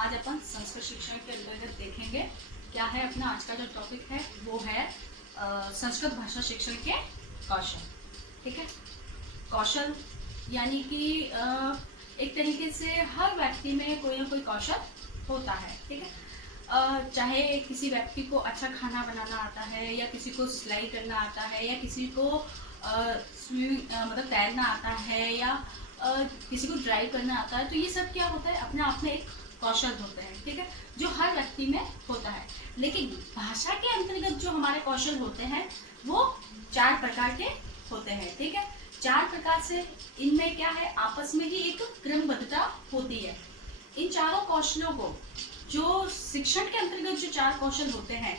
आज अपन संस्कृत शिक्षण के अंतर्गत देखेंगे क्या है अपना आज का जो टॉपिक है वो है संस्कृत भाषा शिक्षण के कौशल। ठीक है, कौशल यानी कि एक तरीके से हर व्यक्ति में कोई ना कोई कौशल होता है। ठीक है, चाहे किसी व्यक्ति को अच्छा खाना बनाना आता है या किसी को सिलाई करना आता है या किसी को मतलब तैरना आता है या किसी को ड्राइव करना आता है, तो ये सब क्या होता है अपने आप में एक कौशल होते हैं। ठीक है, जो हर व्यक्ति में होता है। लेकिन भाषा के अंतर्गत जो हमारे कौशल होते हैं वो 4 प्रकार के होते हैं। ठीक है, 4 प्रकार से इनमें क्या है आपस में ही एक क्रमबद्धता होती है। इन चारों कौशलों को जो शिक्षण के अंतर्गत जो 4 कौशल होते हैं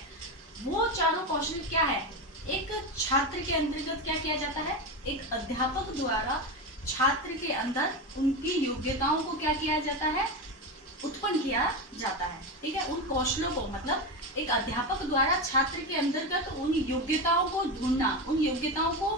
वो चारों कौशल क्या है, एक छात्र के अंतर्गत क्या किया जाता है, एक अध्यापक द्वारा छात्र के अंदर उनकी योग्यताओं को क्या किया जाता है, उत्पन्न किया जाता है। ठीक है, उन कौशलों को मतलब एक अध्यापक द्वारा छात्र के अंतर्गत उन योग्यताओं को ढूंढना, उन योग्यताओं को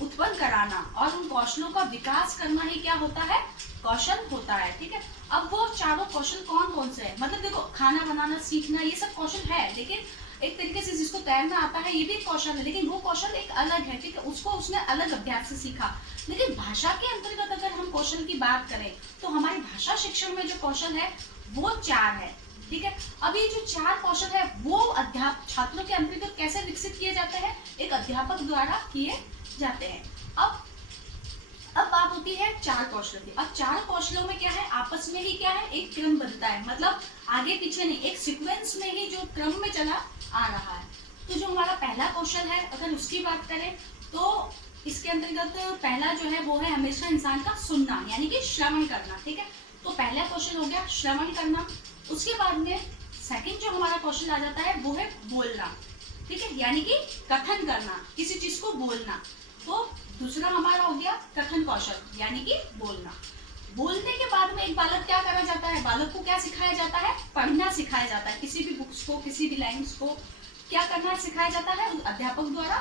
उत्पन्न कराना और उन कौशलों का विकास करना ही क्या होता है, कौशल होता है। ठीक है, अब वो चारों कौशल कौन कौन से हैं, मतलब देखो खाना बनाना सीखना ये सब कौशल है, लेकिन एक तरीके से जिसको तैरना आता है ये भी कौशल है, लेकिन वो कौशल एक अलग है। ठीक है, उसको उसने अलग अभ्यास से सीखा। लेकिन भाषा के अंतर्गत अगर हम कौशल की बात करें तो हमारी भाषा शिक्षण में जो कौशल है वो 4 है। ठीक है, अब ये जो 4 कौशल है वो छात्रों के अंतर्गत कैसे विकसित किए जाते हैं, एक अध्यापक द्वारा किए जाते हैं। अब बात होती है 4 कौशलों की। अब 4 कौशलों में क्या है, आपस में ही क्या है, एक क्रमबद्धता है, मतलब आगे पीछे नहीं, एक सीक्वेंस में ही जो क्रम में चला आ रहा है। तो जो हमारा पहला कौशल है अगर उसकी बात करें तो इसके अंतर्गत पहला जो है वो है हमेशा इंसान का सुनना, यानी कि श्रवण करना। ठीक है, तो पहला कौशल हो गया श्रवण करना। उसके बाद में सेकंड जो हमारा कौशल आ जाता है वो है बोलना। ठीक है, यानी कि कथन करना, किसी चीज को बोलना। तो दूसरा हमारा हो गया कथन कौशल, यानी कि बोलना। बोलने के बाद में एक बालक क्या करा जाता है, बालक को क्या सिखाया जाता है, पढ़ना सिखाया जाता है। किसी भी बुक्स को, किसी भी लाइन्स को क्या करना सिखाया जाता है, अध्यापक द्वारा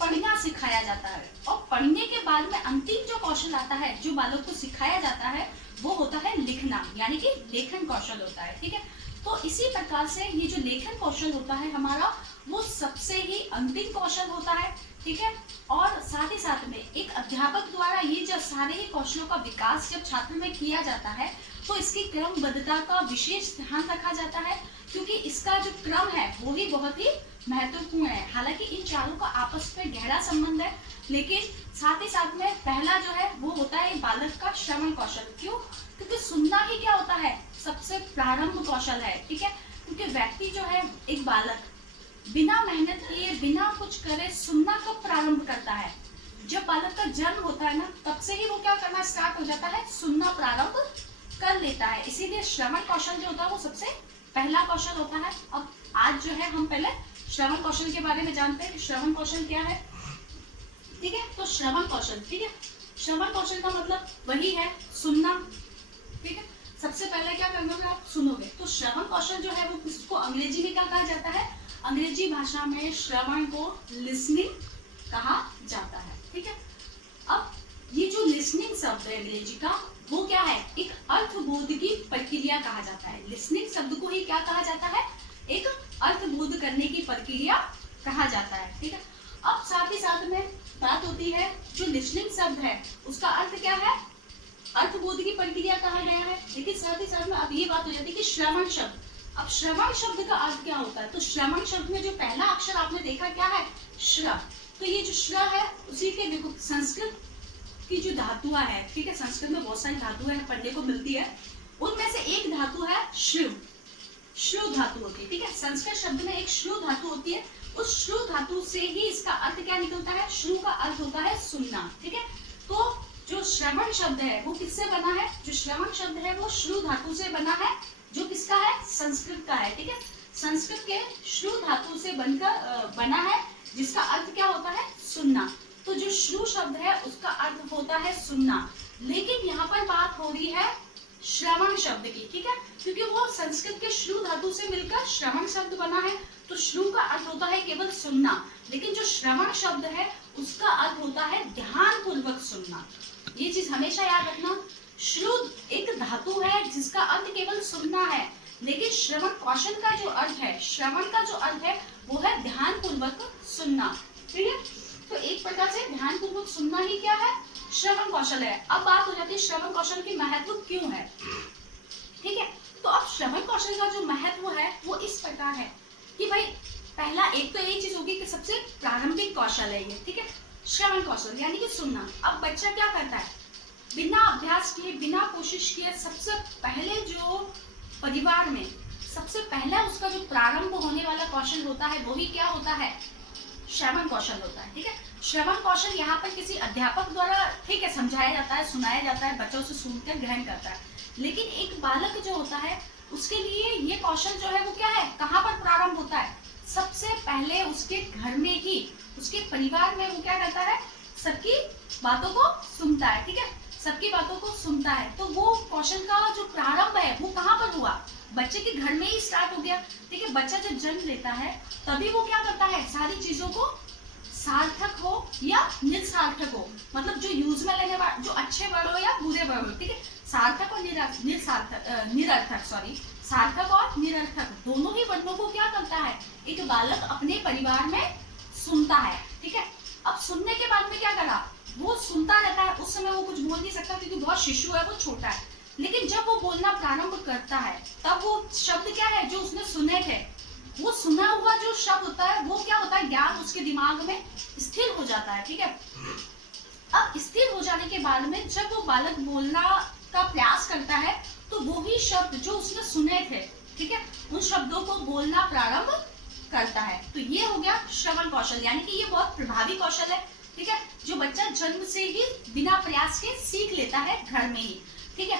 पढ़ना सिखाया जाता है। और पढ़ने के बाद में अंतिम जो कौशल आता है जो बालक को सिखाया जाता है वो होता है लिखना, यानी कि लेखन कौशल होता है। ठीक है, तो इसी प्रकार से ये जो लेखन कौशल होता है हमारा वो सबसे ही अंतिम कौशल होता है। ठीक है, और साथ ही साथ में एक अध्यापक द्वारा ये जब सारे ही कौशलों का विकास जब छात्र में किया जाता है तो इसकी क्रमबद्धता का विशेष ध्यान रखा जाता है, क्योंकि इसका जो क्रम है वो ही बहुत ही महत्वपूर्ण है। हालांकि इन चारों का आपस में गहरा संबंध है, लेकिन साथ ही साथ में पहला जो है वो होता है बालक का श्रवण कौशल। क्यों, क्योंकि सुनना ही क्या होता है, सबसे प्रारंभ कौशल है। ठीक है, क्योंकि व्यक्ति जो है एक बालक बिना मेहनत किए बिना कुछ करे सुनना कब प्रारंभ करता है, जब बालक का जन्म होता है ना तब से ही वो क्या करना स्टार्ट हो जाता है, सुनना प्रारंभ कर लेता है। इसीलिए श्रवण कौशल जो होता है वो सबसे पहला कौशल होता है। अब आज जो है हम पहले श्रवण कौशल के बारे में जानते हैं, श्रवण कौशल क्या है। ठीक है, तो श्रवण कौशल, ठीक है, श्रवण कौशल का मतलब वही है सुनना। ठीक है, सबसे पहले क्या करोगे आप, सुनोगे। तो श्रवण कौशल जो है वो किसको अंग्रेजी में क्या कहा जाता है, अंग्रेजी भाषा में श्रवण को लिसनिंग कहा जाता है। ठीक है, अब ये जो लिसनिंग शब्द है अंग्रेजी का वो क्या है, एक अर्थबोध की प्रक्रिया कहा जाता है। लिसनिंग शब्द को ही क्या कहा जाता है, एक अर्थबोध करने की प्रक्रिया कहा जाता है। ठीक है, अब साथ ही साथ में बात होती है जो लिसनिंग शब्द है उसका अर्थ क्या है, अर्थबोध की प्रक्रिया कहा गया है। लेकिन साथ ही साथ में अब ये बात हो जाती है कि श्रवण शब्द, अब श्रवण शब्द का अर्थ क्या होता है, तो श्रवण शब्द में जो पहला अक्षर आपने देखा क्या है, श्र। तो ये जो श्र है उसी के देखो संस्कृत की जो धातुआं है, ठीक है, संस्कृत में बहुत सारी धातुएं पढ़ने को मिलती है, उनमें से एक धातु है श्रु, श्रु धातु होती है। ठीक है, संस्कृत शब्द में एक श्रु धातु होती है, उस श्रु धातु से ही इसका अर्थ क्या निकलता है, श्रु का अर्थ होता है सुनना। ठीक है, तो जो श्रवण शब्द है वो किससे बना है, जो श्रवण शब्द है वो श्रु धातु से बना है, जो किसका है, संस्कृत का है। ठीक है, संस्कृत के श्रु धातु से बनकर बना है, जिसका अर्थ क्या होता है, सुनना। तो जो श्रु शब्द है उसका अर्थ होता है सुनना, लेकिन यहाँ पर बात हो रही है श्रवण शब्द की। ठीक है, क्योंकि वो संस्कृत के श्रु धातु से मिलकर श्रवण शब्द बना है, तो श्रु का अर्थ होता है केवल सुनना, लेकिन जो श्रवण शब्द है उसका अर्थ होता है ध्यान पूर्वक सुनना। ये चीज हमेशा याद रखना, श्रु एक धातु है जिसका अर्थ केवल सुनना है, लेकिन श्रवण कौशल का जो अर्थ है, श्रवण का जो अर्थ है वो है ध्यान पूर्वक सुनना। ठीक है, तो एक प्रकार से ध्यान पूर्वक सुनना ही क्या है, श्रवण कौशल है। अब बात हो जाती है श्रवण कौशल की महत्व क्यों है। ठीक है, तो अब श्रवण कौशल का जो महत्व है वो इस प्रकार है कि भाई पहला एक तो यही चीज होगी कि सबसे प्रारंभिक कौशल है ये। ठीक है, श्रवण कौशल यानी कि सुनना। अब बच्चा क्या करता है, बिना अभ्यास किए, बिना कोशिश किए, सबसे पहले जो परिवार में सबसे पहला उसका जो प्रारंभ होने वाला कौशल होता है वही क्या होता है, श्रवण कौशल होता है। ठीक है, श्रवण कौशल यहाँ पर किसी अध्यापक द्वारा ठीक है समझाया जाता है, सुनाया जाता है, बच्चों से सुनकर ग्रहण करता है। लेकिन एक बालक जो होता है उसके लिए ये कौशल जो है वो क्या है, कहाँ पर प्रारंभ होता है, सबसे पहले उसके घर में ही, उसके परिवार में वो क्या करता है, सबकी बातों को सुनता है। ठीक है, सबकी बातों को सुनता है। तो वो कौशल का जो प्रारंभ है वो कहाँ पर हुआ, बच्चे के घर में ही स्टार्ट हो गया। ठीक है, बच्चा जब जन्म लेता है तभी वो क्या करता है, सारी चीजों को सार्थक हो या निरसार्थक हो, मतलब जो यूज में लेने वाले, जो अच्छे वर्ड हो या बुरे वर्ड हो। ठीक है, सार्थक और निरर्थक, सॉरी, सार्थक और निरर्थक दोनों ही वर्णों को क्या करता है एक बालक अपने परिवार में सुनता है। ठीक है, अब सुनने के बाद में क्या करा, वो सुनता रहता है। उस समय वो कुछ बोल नहीं सकता क्योंकि बहुत शिशु है, वो छोटा है। लेकिन जब वो बोलना प्रारंभ करता है तब वो शब्द क्या है जो उसने सुने थे, वो सुना हुआ जो शब्द होता है वो क्या होता है, ज्ञान उसके दिमाग में स्थिर हो जाता है। ठीक है, अब स्थिर हो जाने के बाद में जब वो बालक बोलना का प्रयास करता है तो वो ही शब्द जो उसने सुने थे, ठीक है, उन शब्दों को बोलना प्रारंभ करता है। तो ये हो गया श्रवण कौशल, यानी कि ये बहुत प्रभावी कौशल है। ठीक है, जो बच्चा जन्म से ही बिना प्रयास के सीख लेता है घर में ही। ठीक है,